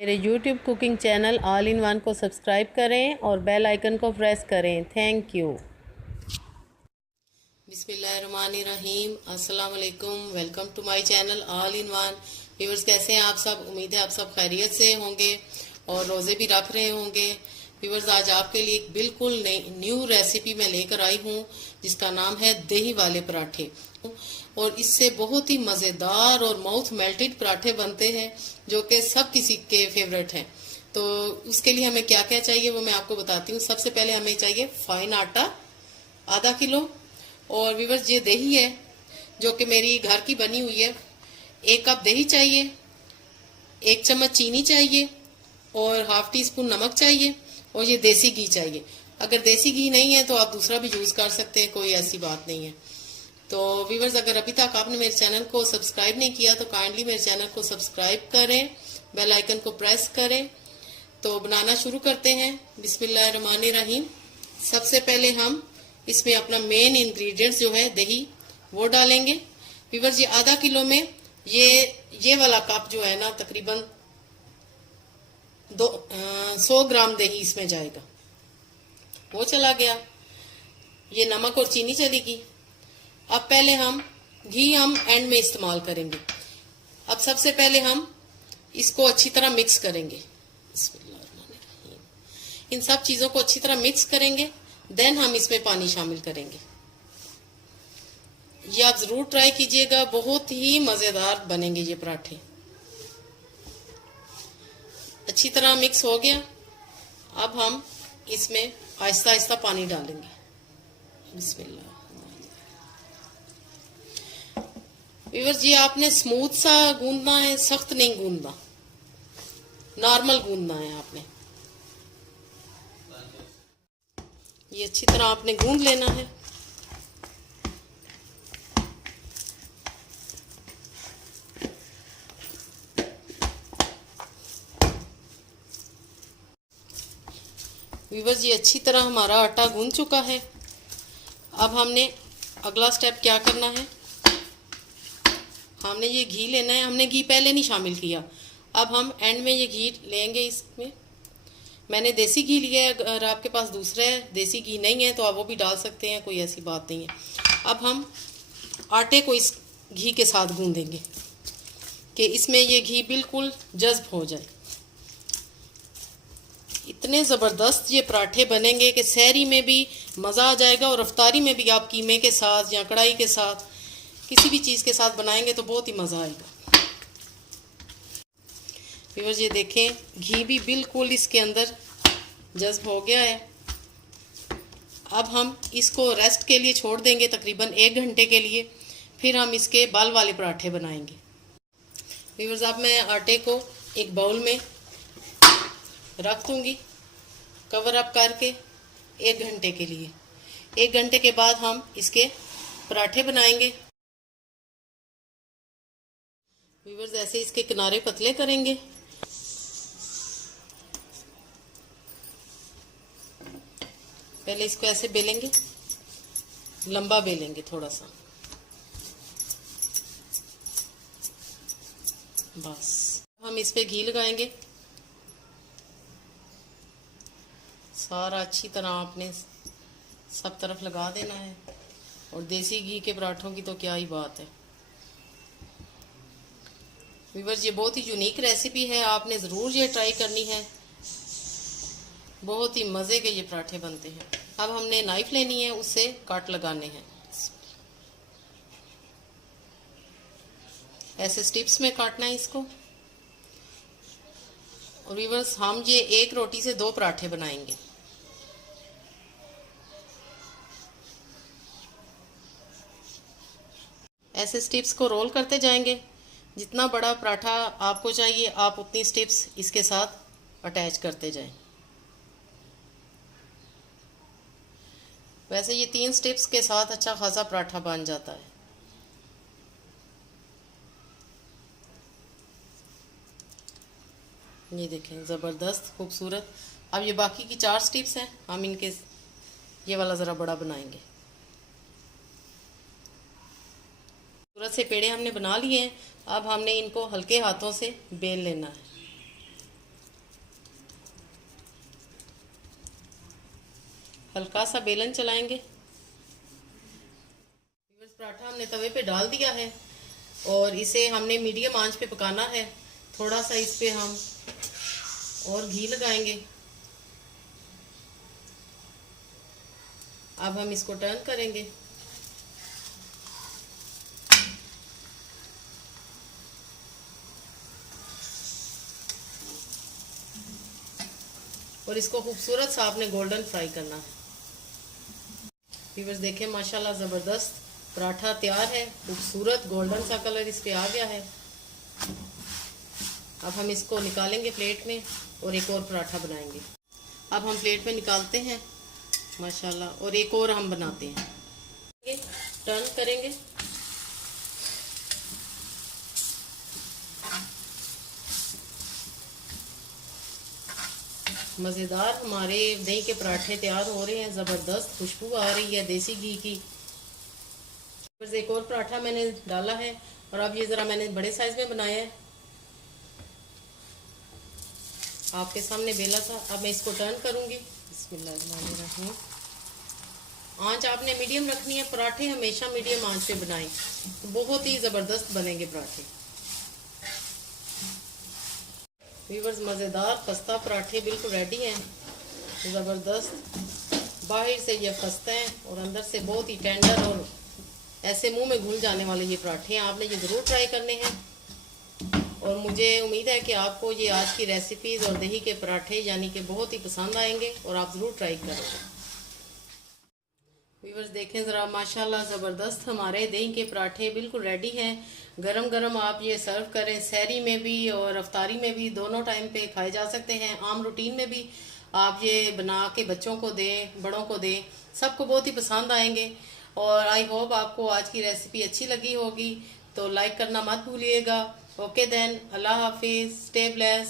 मेरे YouTube cooking channel all in one को subscribe करें और बेल आइकन को प्रेस करें। Thank you. बिस्मिल्लाहिर्रहमानिर्रहीम। अस्सलाम वालेकुम। Welcome to my channel all in one. Viewers, कैसे हैं आप सब? उम्मीद है आप सब खैरियत से होंगे और रोज़े भी रख रहे होंगे। व्यूअर्स, आज आपके लिए एक बिल्कुल न्यू रेसिपी मैं लेकर आई हूँ जिसका नाम है दही वाले पराठे। और इससे बहुत ही मज़ेदार और माउथ मेल्टेड पराठे बनते हैं जो कि सब किसी के फेवरेट हैं। तो उसके लिए हमें क्या क्या चाहिए वो मैं आपको बताती हूँ। सबसे पहले हमें चाहिए फाइन आटा आधा किलो। और व्यूअर्स, ये दही है जो कि मेरी घर की बनी हुई है। 1 कप दही चाहिए, 1 चम्मच चीनी चाहिए और हाफ टी स्पून नमक चाहिए और ये देसी घी चाहिए। अगर देसी घी नहीं है तो आप दूसरा भी यूज़ कर सकते हैं, कोई ऐसी बात नहीं है। तो व्यूअर्स, अगर अभी तक आपने मेरे चैनल को सब्सक्राइब नहीं किया तो काइंडली मेरे चैनल को सब्सक्राइब करें, बेल आइकन को प्रेस करें। तो बनाना शुरू करते हैं। बिस्मिल्लाहिर्रहमानिर्रहीम। सबसे पहले हम इसमें अपना मेन इंग्रेडिएंट्स जो है दही वो डालेंगे। व्यूअर्स, ये आधा किलो में ये वाला कप जो है ना, तकरीबन 100 ग्राम दही इसमें जाएगा। वो चला गया। ये नमक और चीनी चलेगी। अब पहले हम एंड में इस्तेमाल करेंगे। अब सबसे पहले हम इसको अच्छी तरह मिक्स करेंगे। इन सब चीजों को अच्छी तरह मिक्स करेंगे, देन हम इसमें पानी शामिल करेंगे। ये आप जरूर ट्राई कीजिएगा, बहुत ही मजेदार बनेंगे ये पराठे। अच्छी तरह मिक्स हो गया। अब हम इसमें आहिस्ता आहिस्ता पानी डालेंगे। बिस्मिल्लाह। व्यूअर्स, ये आपने स्मूथ सा गूंदना है, सख्त नहीं गूंदना, नॉर्मल गूंदना है आपने। ये अच्छी तरह आपने गूंद लेना है। व्यूअर्स, ये अच्छी तरह हमारा आटा गूंद चुका है। अब हमने अगला स्टेप क्या करना है, हमने ये घी लेना है। हमने घी पहले नहीं शामिल किया, अब हम एंड में ये घी लेंगे। इसमें मैंने देसी घी लिया है, अगर आपके पास दूसरा देसी घी नहीं है तो आप वो भी डाल सकते हैं, कोई ऐसी बात नहीं है। अब हम आटे को इस घी के साथ गूंदेंगे कि इसमें ये घी बिल्कुल जज्ब हो जाए। इतने ज़बरदस्त ये पराठे बनेंगे कि सहरी में भी मज़ा आ जाएगा और अफ्तारी में भी आप कीमे के साथ या कढ़ाई के साथ किसी भी चीज़ के साथ बनाएंगे तो बहुत ही मज़ा आएगा। व्यूअर्स, ये देखें, घी भी बिल्कुल इसके अंदर जज्ब हो गया है। अब हम इसको रेस्ट के लिए छोड़ देंगे तकरीबन 1 घंटे के लिए, फिर हम इसके बाल वाले पराठे बनाएंगे। व्यूअर्स, अब मैं आटे को एक बाउल में रख दूंगी कवर अप करके 1 घंटे के लिए। 1 घंटे के बाद हम इसके पराठे बनाएंगे। व्यूअर्स, ऐसे इसके किनारे पतले करेंगे। पहले इसको ऐसे बेलेंगे, लंबा बेलेंगे थोड़ा सा, बस। हम इस पे घी लगाएंगे सारा, अच्छी तरह आपने सब तरफ लगा देना है। और देसी घी के पराठों की तो क्या ही बात है। व्यूअर्स, ये बहुत ही यूनिक रेसिपी है, आपने ज़रूर ये ट्राई करनी है। बहुत ही मज़े के ये पराठे बनते हैं। अब हमने नाइफ लेनी है, उससे काट लगाने हैं। ऐसे स्टिप्स में काटना है इसको। और व्यूअर्स, हम ये 1 रोटी से 2 पराठे बनाएंगे। ऐसे स्टिप्स को रोल करते जाएंगे। जितना बड़ा पराठा आपको चाहिए आप उतनी स्टिप्स इसके साथ अटैच करते जाएं। वैसे ये 3 स्टिप्स के साथ अच्छा खासा पराठा बन जाता है। ये देखें, ज़बरदस्त खूबसूरत। अब ये बाकी की 4 स्टिप्स हैं, हम इनके ये वाला ज़रा बड़ा बनाएंगे। खूबसूरत से पेड़े हमने बना लिए हैं। अब हमने इनको हल्के हाथों से बेल लेना है। हल्का सा बेलन चलाएंगे। पराठा हमने तवे पे डाल दिया है और इसे हमने मीडियम आंच पे पकाना है। थोड़ा सा इस पे हम और घी लगाएंगे। अब हम इसको टर्न करेंगे। और इसको खूबसूरत सा आपने गोल्डन फ्राई करना है। व्यूअर्स देखें, माशाल्लाह ज़बरदस्त पराठा तैयार है। खूबसूरत गोल्डन सा कलर इस पे आ गया है। अब हम इसको निकालेंगे प्लेट में और एक और पराठा बनाएंगे। अब हम प्लेट में निकालते हैं माशाल्लाह, और एक और हम बनाते हैं। टर्न करेंगे। मज़ेदार हमारे दही के पराठे तैयार हो रहे हैं। ज़बरदस्त खुशबू आ रही है देसी घी की। बस एक और पराठा मैंने डाला है और अब ये ज़रा मैंने बड़े साइज में बनाया है आपके सामने बेला था। अब मैं इसको टर्न करूंगी। बिस्मिल्लाहिर्रहमानिर्रहीम। आंच आपने मीडियम रखनी है। पराठे हमेशा मीडियम आंच पे बनाएं तो बहुत ही ज़बरदस्त बनेंगे पराठे। व्यूअर्स मज़ेदार खस्ता पराठे बिल्कुल रेडी हैं। ज़बरदस्त बाहर से ये खस्ता हैं और अंदर से बहुत ही टेंडर और ऐसे मुंह में घुल जाने वाले ये पराठे हैं। आपने ये ज़रूर ट्राई करने हैं और मुझे उम्मीद है कि आपको ये आज की रेसिपीज़ और दही के पराठे यानी कि बहुत ही पसंद आएंगे और आप ज़रूर ट्राई करेंगे। व्यूअर्स देखें ज़रा, माशाल्लाह ज़बरदस्त हमारे दही के पराठे बिल्कुल रेडी हैं। गरम गरम आप ये सर्व करें, सहरी में भी और अफ्तारी में भी, दोनों टाइम पे खाए जा सकते हैं। आम रूटीन में भी आप ये बना के बच्चों को दें, बड़ों को दें, सबको बहुत ही पसंद आएंगे। और आई होप आपको आज की रेसिपी अच्छी लगी होगी, तो लाइक करना मत भूलिएगा। ओके देन, अल्लाह हाफिज़, स्टे ब्लेस्ड।